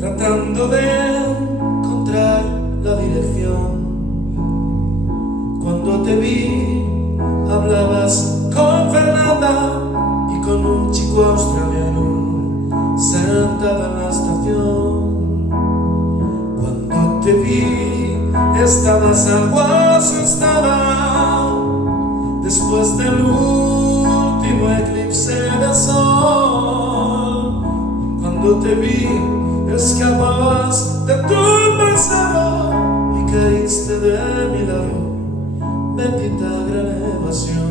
tratando de encontrar la dirección. Cuando te vi, hablabas con Fernanda y con un chico australiano sentado en la estación. Cuando te vi, estabas algo asustada después del último eclipse de sol. Cuando te vi, escapabas de tu pasado y caíste de mi lado. Bendita gran evasión.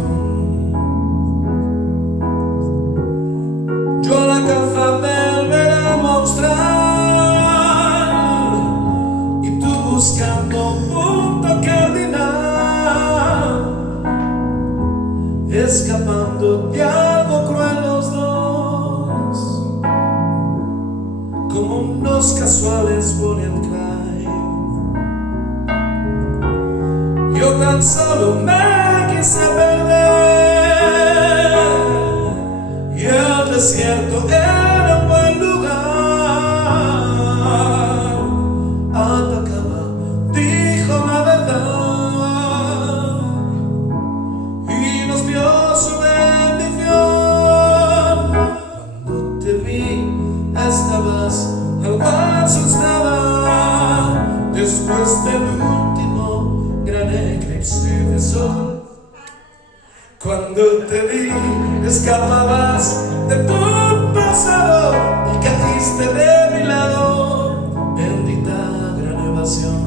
Yo a la caza del verano austral y tú buscando un punto cardinal, escapando de algo cruel los dos, como unos casuales Bonnie and Clyde. Yo tan solo me quise perder y el desierto era un buen lugar. Atacama dijo la verdad y nos dio su bendición. Cuando te vi, estabas algo asustada después del último gran eclipse de sol. Cuando te vi, escapabas de tu pasado y caíste de mi lado. Bendita gran evasión.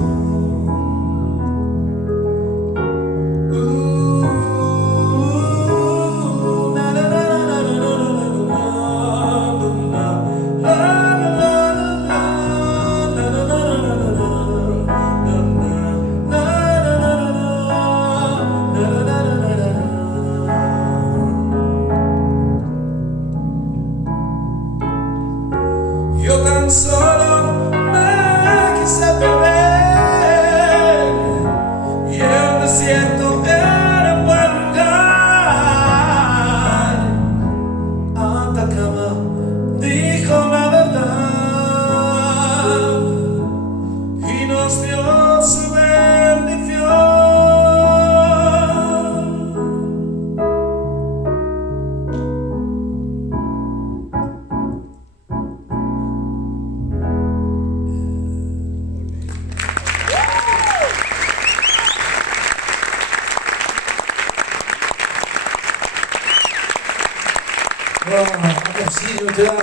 Yo tan solo me quise perder y el desierto era un buen lugar. Atacama dijo la verdad y nos dio su bendición. Sí, te amo.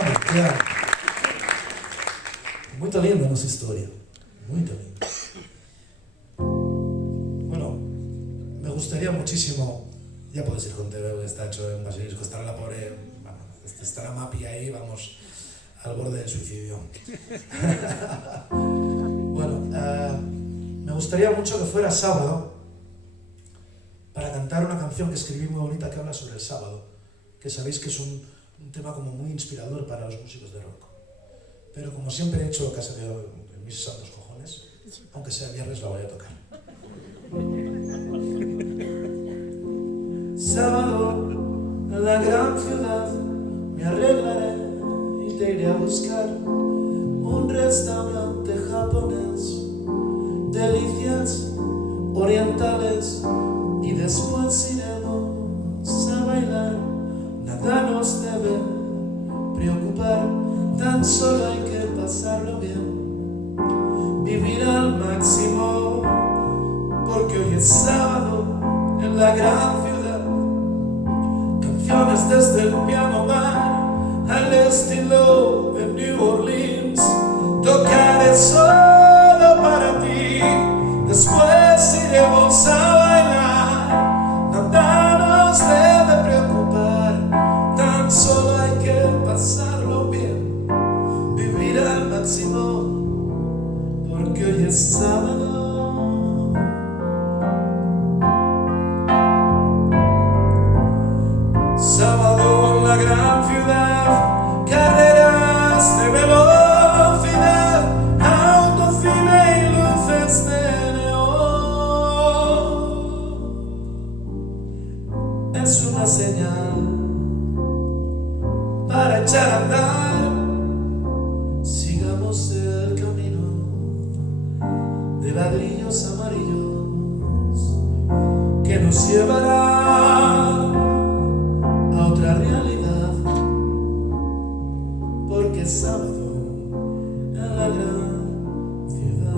Muito linda a nossa história, muito linda. Bueno, me gustaría muchísimo, ya puedes ir con TV, está hecho en Basilisco, estará la pobre, bueno, estará Mapi ahí, vamos, al borde del suicidio. Bueno, me gustaría mucho que fuera sábado para cantar una canción que escribí muy bonita que habla sobre el sábado, que sabéis que es un tema como muy inspirador para los músicos de rock. Pero como siempre he hecho casi de mis santos cojones, aunque sea viernes la voy a tocar. Sábado en la gran ciudad me arreglaré y te iré a buscar un restaurante japonés, delicias orientales y después iremos a bailar. Nada nos debe preocupar, tan solo hay que pasarlo bien, vivir al máximo, porque hoy es sábado en la gran ciudad. Canciones desde el piano bar al estilo de New Orleans, tocaré solo para ti, después iremos a bailar. Nada nos debe preocupar, tan solo hay que pasarlo bien, vivir al máximo, porque hoy es sábado. Sábado en la gran ciudad, carreras de velocidad, autocine y luces de neón. Es una señal para echar a andar, sigamos el de ladrillos amarillos que nos llevará a otra realidad, porque es sábado en la gran ciudad.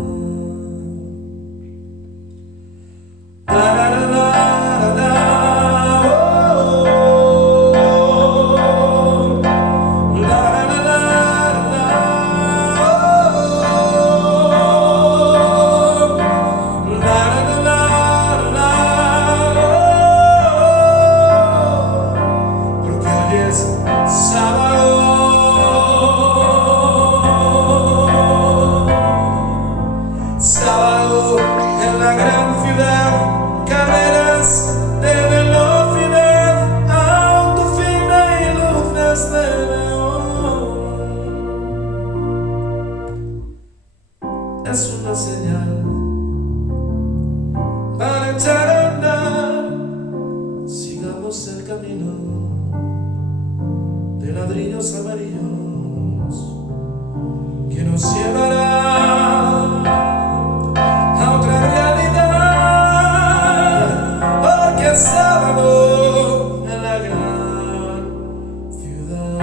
Sábado en la gran ciudad, carreras de velocidad, autofina y luces de neón. Es una señal para echar a andar. Sigamos el camino de ladrillos amarillos que nos llevará a otra realidad, porque es sábado en la gran ciudad.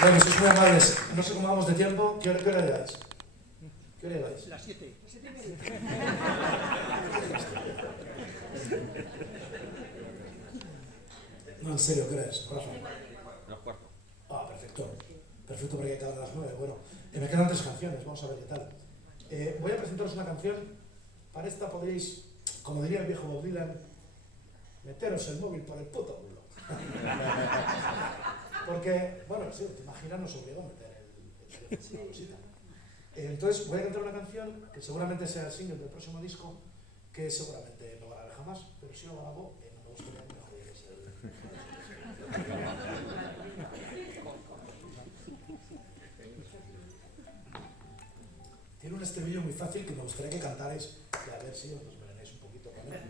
Bueno, sois muy amables. No sé cómo vamos de tiempo. ¿Qué hora lleváis? ¿Qué hora lleváis? Las 7. No, en serio, ¿qué hora es? Corazón. Las 4. Ah, perfecto. Perfecto, porque hay que acabar a las 9. Bueno, me quedan 3 canciones. Vamos a ver qué tal. Voy a presentaros una canción. Para esta podréis, como diría el viejo Bob Dylan, meteros el móvil por el puto culo. Porque, bueno, sí, te imaginas, nos obligó a meter el teléfono en la bolsita. Entonces voy a cantar una canción que seguramente sea el single del próximo disco, que seguramente no grabé jamás, pero si lo grabo, no me gustaría que me jodierais Tiene un estribillo muy fácil que me gustaría que cantarais y a ver si os veréis un poquito con él.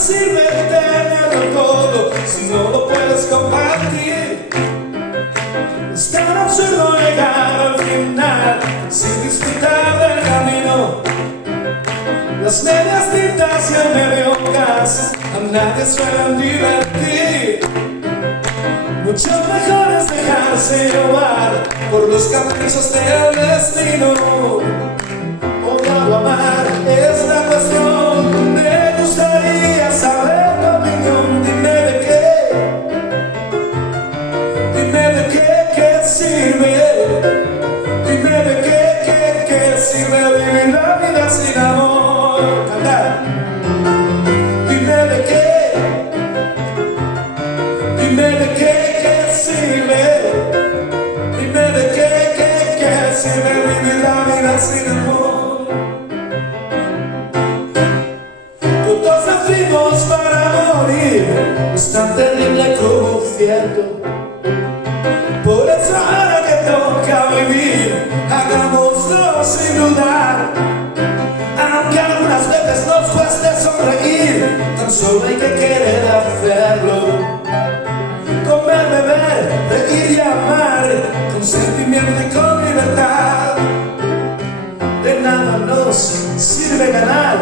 Sirve tenerlo todo si no lo puedes compartir. Es tan absurdo llegar al final sin disfrutar del camino. Las medias tintas y el medio gas a nadie suelen divertir. Mucho mejor es dejarse llevar por los caprichos del destino. Odiar o amar es la cuestión. Me gustaría saber tu opinión. Dime de qué sirve. Dime de qué sirve vivir la vida sin amor. Cantar. Dime de qué sirve. Dime de qué sirve vivir la vida sin amor. Todos nacimos para morir, es tan terrible como cierto. Por eso ahora que toca vivir, hagámoslo sin dudar. Aunque algunas veces nos cueste sonreír, tan solo hay que querer hacerlo. Comer, beber, reír y amar, con sentimiento y con libertad. De nada nos sirve ganar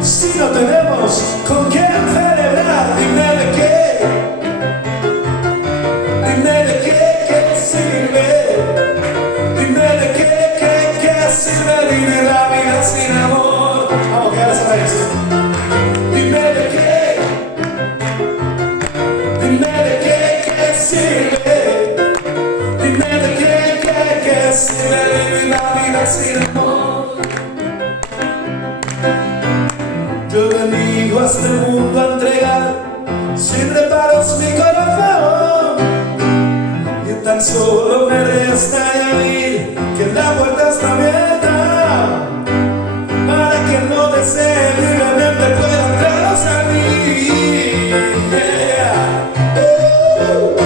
si no tenemos con quién celebrar. Dime de qué sirve. Dime de qué sirve vivir la vida sin amor. Vamos, que ya sabéis. Dime de qué sirve. Dime de qué sirve vivir la vida sin amor. Yo he venido a este mundo a entregar sin reparos mi corazón, y tan solo me resta añadir que la puerta está abierta para que no desee libremente pueda entrar o salir. Yeah.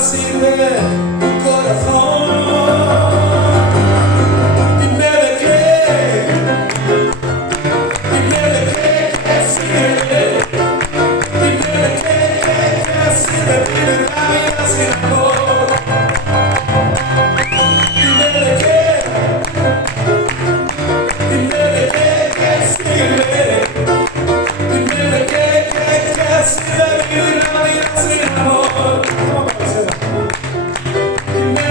sirve un corazón. Dime de qué sirve. Dime de qué sirve vivir la vida sin amor. Dime de qué sirve. Dime de qué sirve vivir la vida sin amor. Dime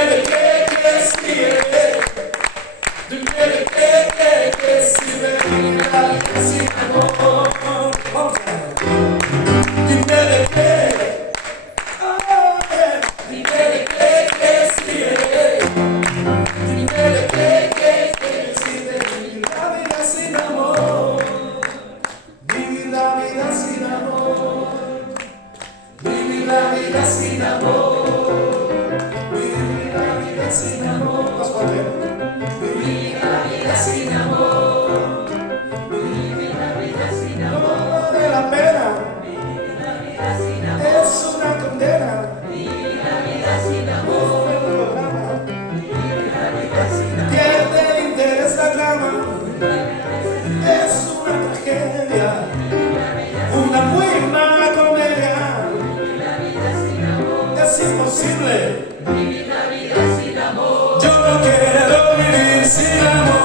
de qué sirve. Dime de qué sirve vivir la vida sin amor. Dime de qué. Dime de qué sirve. Dime de qué sirve vivir la vida sin amor. Vivir la vida sin amor. Vivir la vida sin amor. Vivir la vida sin amor. Más fuerte. Vivir la vida sin amor. Vivir la vida sin amor. No vale la pena. Vivir la vida sin amor. Es una condena. Vivir la vida sin amor. Es un programa. Vivir la vida sin amor. Pierde el interés la trama. Es una tragedia. Una muy mala comedia. Es imposible vivir la vida sin amor. Yo no quiero vivir sin amor.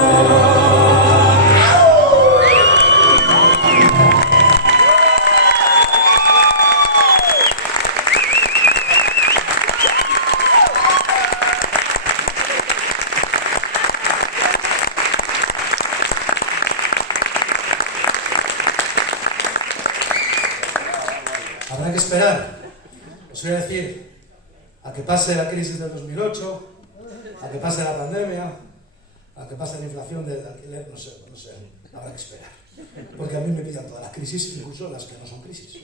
Habrá que esperar, os voy a decir, a que pase la crisis del 2008, a que pase la pandemia, a que pase la inflación del alquiler, no sé, habrá que esperar. Porque a mí me pillan todas las crisis, incluso las que no son crisis.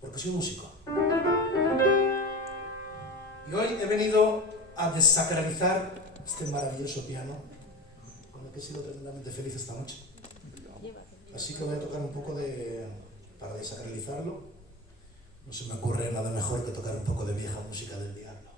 Porque soy músico. Y hoy he venido a desacralizar este maravilloso piano, con el que he sido tremendamente feliz esta noche. Así que voy a tocar un poco para desacralizarlo. No se me ocurre nada mejor que tocar un poco de vieja música del diablo.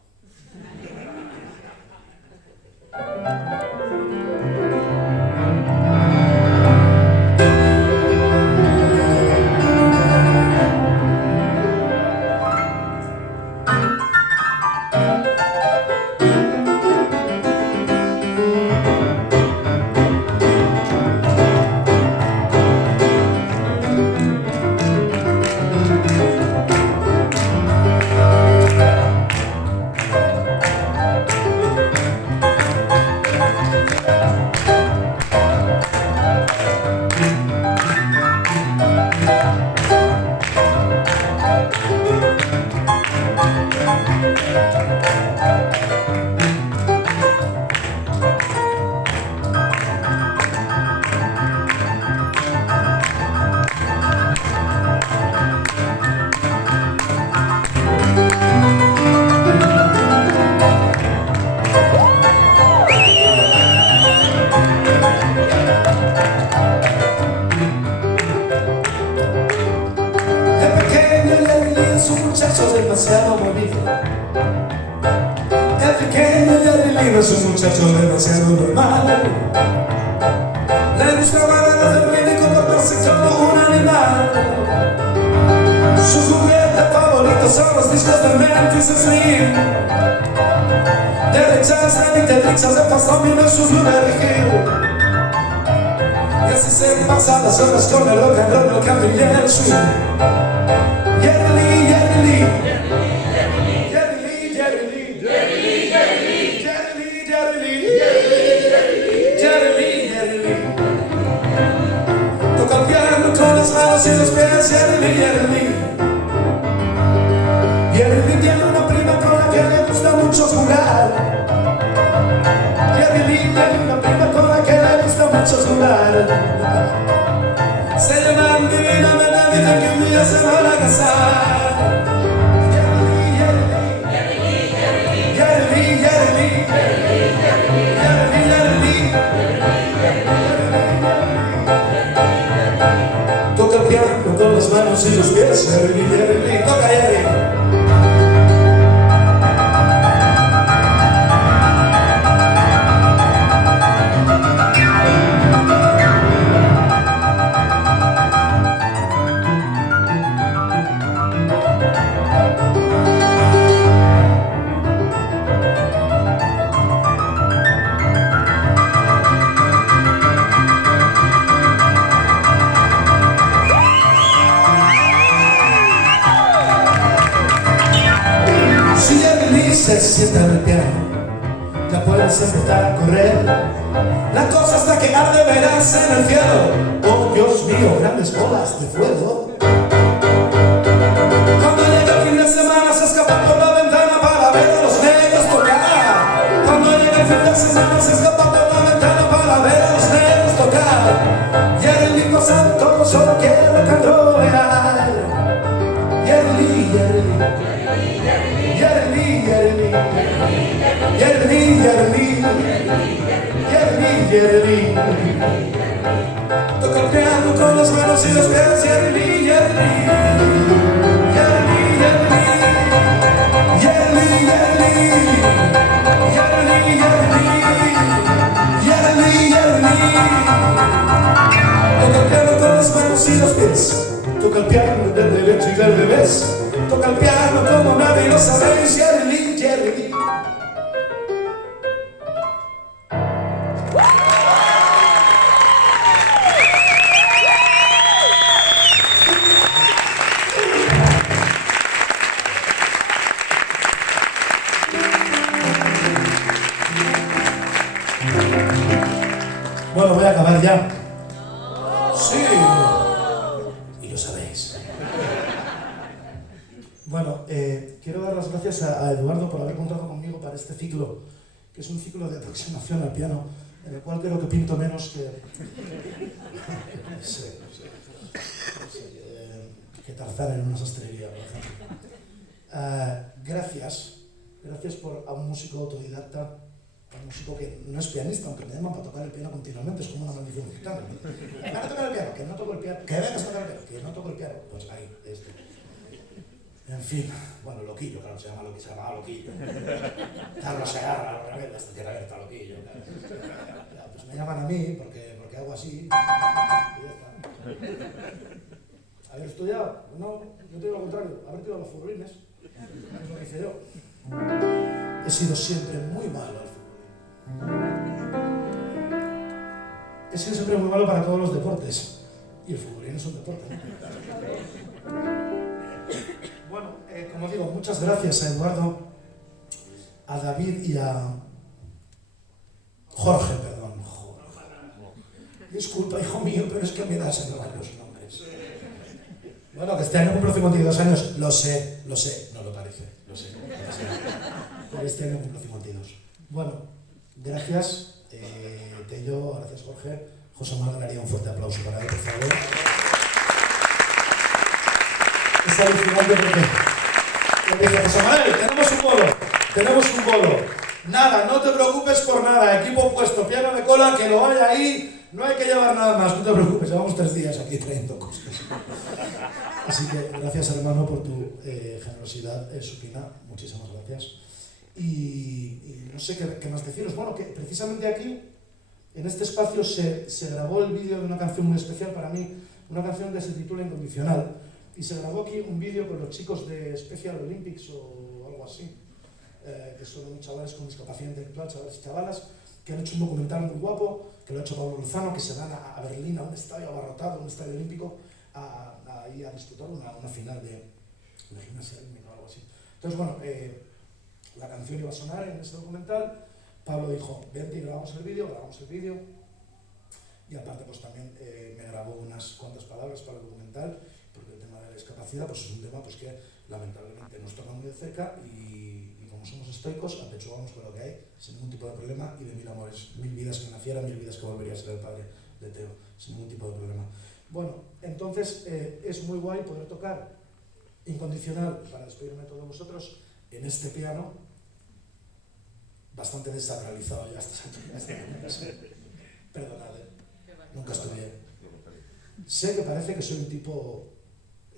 Demasiado bonito. El pequeño Jerry Lee es un muchacho demasiado normal. Le gustaba ganas de reír y comportarse como un animal. Su juguete favorito son los discos de Memphis Slim. Derechas, de pastor vino su Blueberry Hill. Y así se pasan las horas con el rock and roll, el country y el swing. Jerry Lee, Jerry Lee. Toca el piano con las manos y los pies, Jerry Lee. Jerry Lee tiene una prima con la que le gusta mucho jugar. Jerry Lee tiene una prima con la que le gusta mucho jugar. Se llaman divinamente, dicen que un día se van a casar. Toca el piano con las manos manos y los pies. Jerry, Jerry, toca Jerry. Se sienta en el piano, ya puedes empezar a correr. La cosa está que arde, verás en el cielo. Oh Dios mío, grandes bolas de fuego. Cuando llega el fin de semana se escapa por la ventana para ver a los negros tocar. Cuando llega el fin de semana se escapa por la ventana para ver a los negros tocar. Y el lindo santo solo quiere rock and roll. Yerli, yerli, yerli, yerli. Toca el piano con las manos y los pies. Yerli, yerli, yerli, yerli, yerli, yerli, yerli, yerli, yerli, yerli. Toca el piano con las manos y los pies. Toca el piano del derecho y del revés. Toca el piano como nadie lo sabéis. Yerli, yerli. Bueno, voy a acabar ya. Sí. Y lo sabéis. Bueno, quiero dar las gracias a Eduardo por haber contado conmigo para este ciclo, que es un ciclo de aproximación al piano, en el cual creo que pinto menos que Tarzán en una sastrería, por ejemplo. Gracias a un músico autodidacta, un músico que no es pianista, aunque me llaman para tocar el piano continuamente, es como una maldición gitana. ¿Van a tocar el piano? Que no toco el piano. ¿Que vengas a tocar el piano? Que no toco el piano. Pues ahí, esto. En fin, bueno, Loquillo, claro, se llamaba Loquillo. Carlos Segarra, los rebeldes, hasta tierra abierta, Loquillo. Pues me llaman a mí porque hago así y ya está. ¿Haber estudiado? No, yo te digo lo contrario, haber tirado los furbolines. Es lo que hice yo. He sido siempre muy malo al fútbol. He sido siempre muy malo para todos los deportes. Y el fútbolín es un deporte, ¿no? Bueno, como digo, muchas gracias a Eduardo, a David y a Jorge, perdón. Disculpa, hijo mío, pero es que me das en los nombres. Bueno, que este año cumplo 52 años, lo sé, no lo parece, lo sé. Pero este año cumplo 52. Bueno, gracias, Tello, gracias Jorge. José Manuel haría un fuerte aplauso para él, por favor. Es alucinante porque dice José Manuel, tenemos un bolo. Nada, no te preocupes por nada, equipo puesto, piano de cola, que lo hay ahí, no hay que llevar nada más, no te preocupes, llevamos 3 días aquí trayendo cosas. Así que gracias hermano por tu generosidad supina, muchísimas gracias. Y no sé qué más deciros, bueno, que precisamente aquí, en este espacio se grabó el vídeo de una canción muy especial para mí, una canción que se titula Incondicional, y se grabó aquí un vídeo con los chicos de Special Olympics o algo así, que son unos chavales con discapacidad intelectual, chavales y chavalas, que han hecho un documental muy guapo, que lo ha hecho Pablo Lozano, que se van a Berlín, a un estadio abarrotado, un estadio olímpico, a disputar una final de gimnasia rítmica o algo así. Entonces, bueno, la canción iba a sonar en ese documental. Pablo dijo, vente y grabamos el vídeo, y aparte pues también me grabó unas cuantas palabras para el documental, porque el tema de la discapacidad pues es un tema pues, que lamentablemente nos toca muy de cerca y como somos estoicos, apechugamos con lo que hay, sin ningún tipo de problema y de 1000 amores, 1000 vidas que naciera, 1000 vidas que volvería a ser el padre de Teo, sin ningún tipo de problema. Bueno, entonces es muy guay poder tocar Incondicional para despedirme de todos vosotros en este piano, bastante desacralizado ya a estas alturas. Perdonad, nunca estudié. Sé que parece que soy un tipo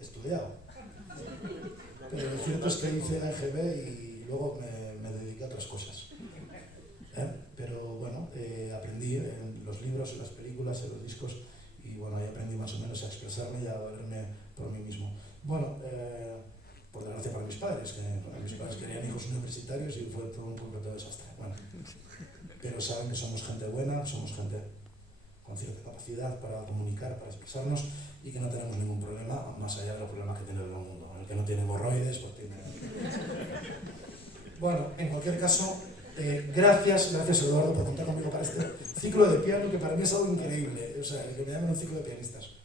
estudiado. Pero lo cierto es que hice la EGB y luego me dediqué a otras cosas. Pero bueno, aprendí en los libros, en las películas, en los discos, y bueno, ahí aprendí más o menos a expresarme y a valerme por mí mismo. Bueno, por desgracia para mis padres, que mis padres querían hijos universitarios y fue todo un completo desastre. Bueno, pero saben que somos gente buena, somos gente con cierta capacidad para comunicar, para expresarnos, y que no tenemos ningún problema, más allá de los problemas que tiene el mundo. El que no tiene hemorroides, pues tiene... Bueno, en cualquier caso, gracias Eduardo por contar conmigo para este ciclo de piano, que para mí es algo increíble, o sea, que me llamen un ciclo de pianistas.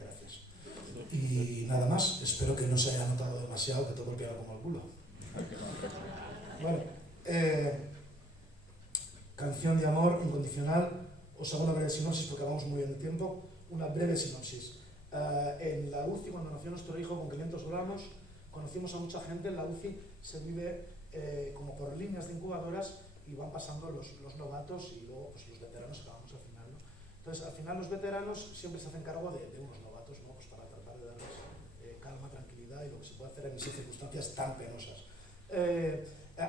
Gracias. Y nada más, espero que no se haya notado demasiado que toco el piano como el culo. Bueno, canción de amor incondicional. Os hago una breve sinopsis porque vamos muy bien de tiempo. Una breve sinopsis. En la UCI, cuando nació nuestro hijo con 500 gramos, conocimos a mucha gente. En la UCI se vive como por líneas de incubadoras y van pasando los novatos y luego pues, los veteranos acabamos al final, ¿no? Entonces, al final los veteranos siempre se hacen cargo de unos novatos, ¿no? Pues para tratar de darles calma, tranquilidad y lo que se puede hacer en esas circunstancias tan penosas.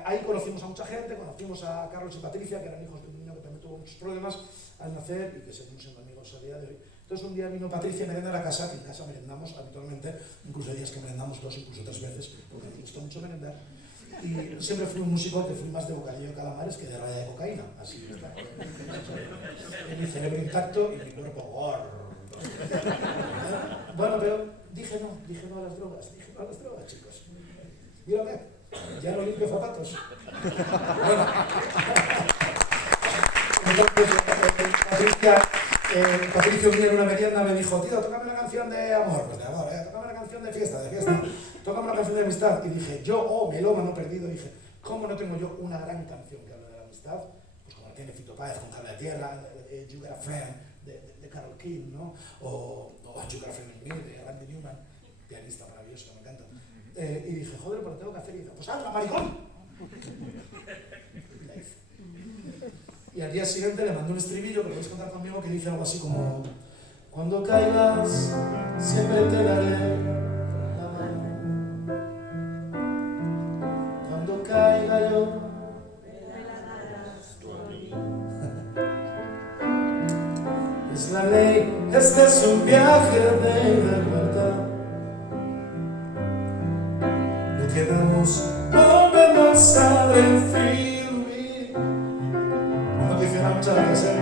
Ahí conocimos a mucha gente, conocimos a Carlos y Patricia, que eran hijos de un niño que también tuvo muchos problemas al nacer y que seguimos siendo amigos a día de hoy. Entonces un día vino Patricia a merendar a casa, que en casa merendamos habitualmente, incluso hay días que merendamos 2, incluso 3 veces, porque me gustó mucho merendar. Y siempre fui un músico que fui más de bocadillo de calamares que de raya de cocaína, así está. Mi cerebro intacto y mi cuerpo gordo. Bueno, pero dije no a las drogas, chicos. Mírame, ya no limpio zapatos. Bueno, entonces, Patricio vino en una merienda, me dijo, tío, tócame una canción de amor. Pues de amor, tócame una canción de fiesta. Tócame una canción de amistad. Y dije, yo, melómano perdido, dije, ¿cómo no tengo yo una gran canción que habla de la amistad? Pues como tiene Fito Páez con Carla de Tierra, You Got a Friend, de Carole King, ¿no? O You Got a Friend in Me, de Randy Newman, pianista maravilloso, que me encanta. Y dije, joder, pero lo tengo que hacer. Y dice, pues hazla, maricón. Y la hice. Y al día siguiente le mandé un estribillo que podéis contar conmigo que dice algo así como: cuando caigas, siempre te daré la mano. Cuando caiga yo, me la darás tú a mí. Es la ley, este es un viaje de vuelta. No quedamos, volvemos a decir. Muchas gracias.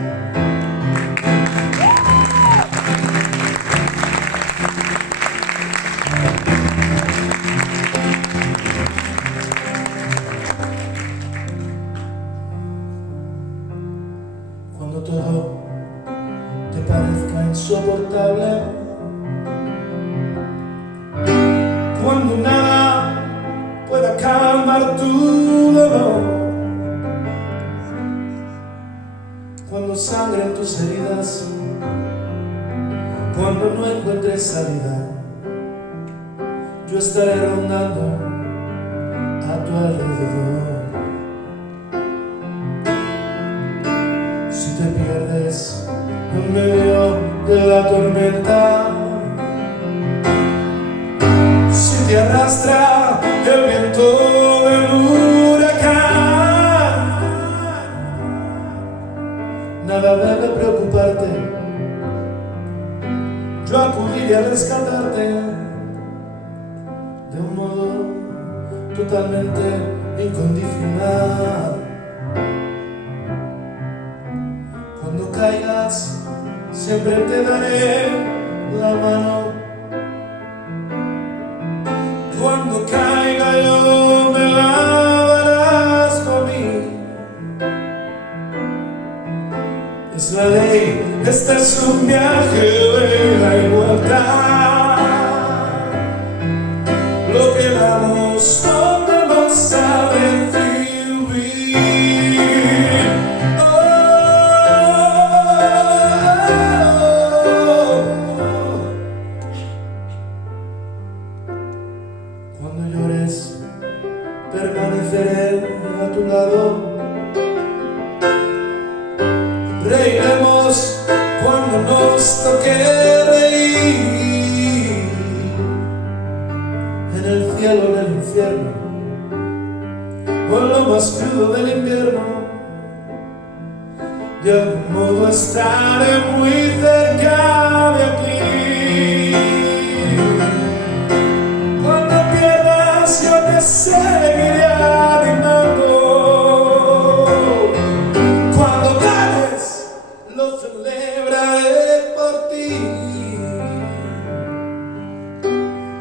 Cuando todo te parezca insoportable, cuando nada pueda calmar tu dolor, cuando sangren tus heridas, cuando no encuentres salida, yo estaré rondando a tu alrededor. Si te pierdes en medio de la tormenta, si te arrastra el viento del huracán, nada debe preocuparte, yo acudiré a rescatarte de un modo totalmente incondicional. Cuando caigas, siempre te daré la mano. Cuando caiga yo, me la darás tú a mí. Es la ley, este es un viaje de la igualdad. Lo que damos no vamos a recibir. Oh, oh, oh, oh. más crudo del invierno. De algún modo estaré muy cerca de aquí. Cuando pierdas yo te seguiré animando. Cuando ganes lo celebraré por ti.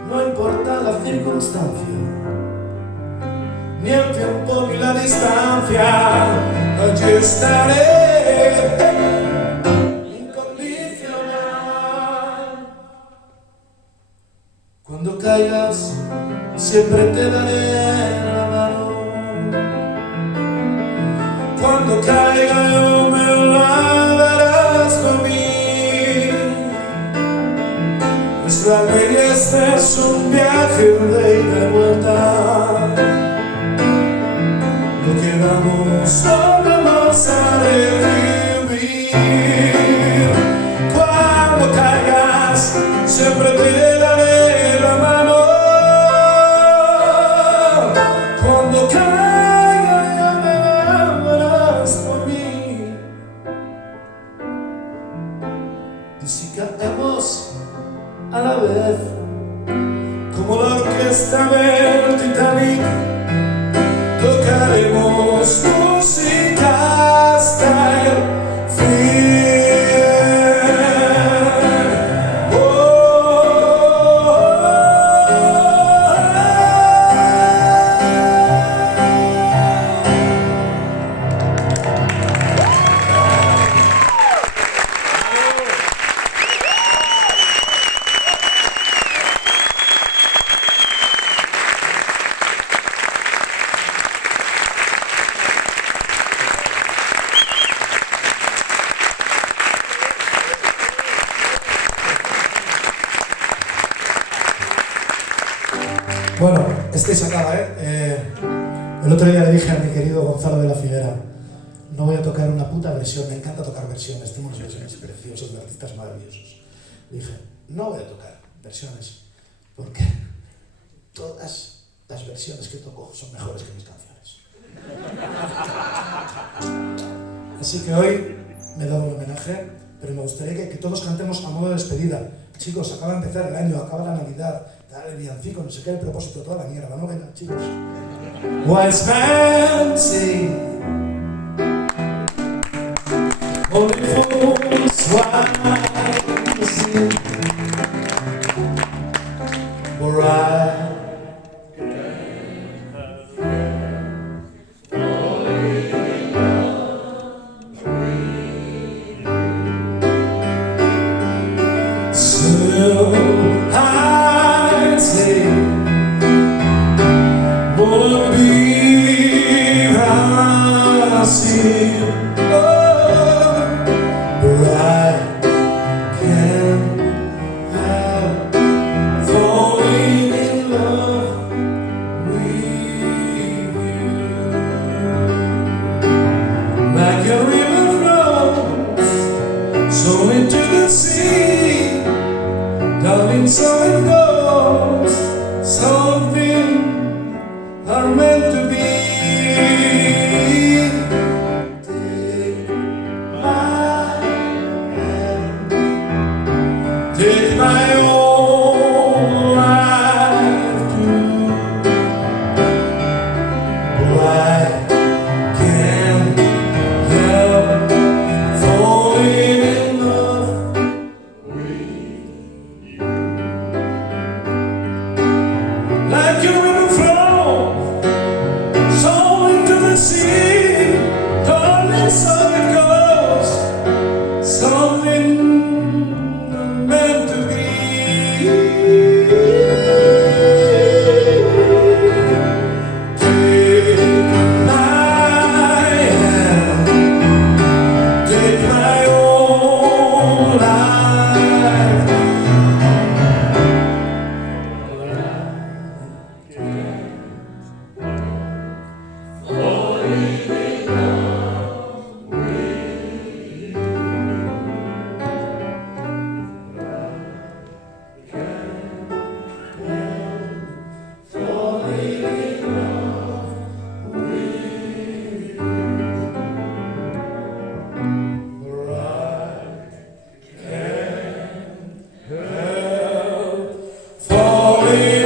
No importa la circunstancia, ni el tiempo ni la distancia, allí estaré incondicional. Cuando caigas siempre te daré la mano. Cuando caiga yo me la darás tú a mí. Nuestra belleza es un viaje de ida y vuelta. Lo que damos solo vamos a revivir. Cuando caigas siempre te daré la mano. Cuando caiga ya me amarás por mí. Y si cantamos a la vez como la orquesta del Titanic, tocaremos música hasta el fin. Oh, Bueno, este se acaba, el otro día le dije a mi querido Gonzalo de la Figuera, no voy a tocar una puta versión, me encanta tocar versiones, tengo unas versiones preciosas de artistas maravillosos. Le dije, no voy a tocar versiones, porque todas las versiones que toco son mejores que mis canciones. Así que hoy me he dado un homenaje, pero me gustaría que todos cantemos a modo de despedida. Chicos, acaba de empezar el año, acaba la Navidad, el villancico, no sé qué, el propósito, toda la mierda, ¿no? Venga, chicos. wise man sing, only fools wise, for I still I say, wanna be Brazil, oh, but I can't help falling in love with you. Like a river flows so into the sea, darling, so it goes. Something are meant to be. Take my hand, take my whole life too. Oh, I can't help falling in love. Like a river flow so into the sea, darling, so it goes. Something meant to be. arriba.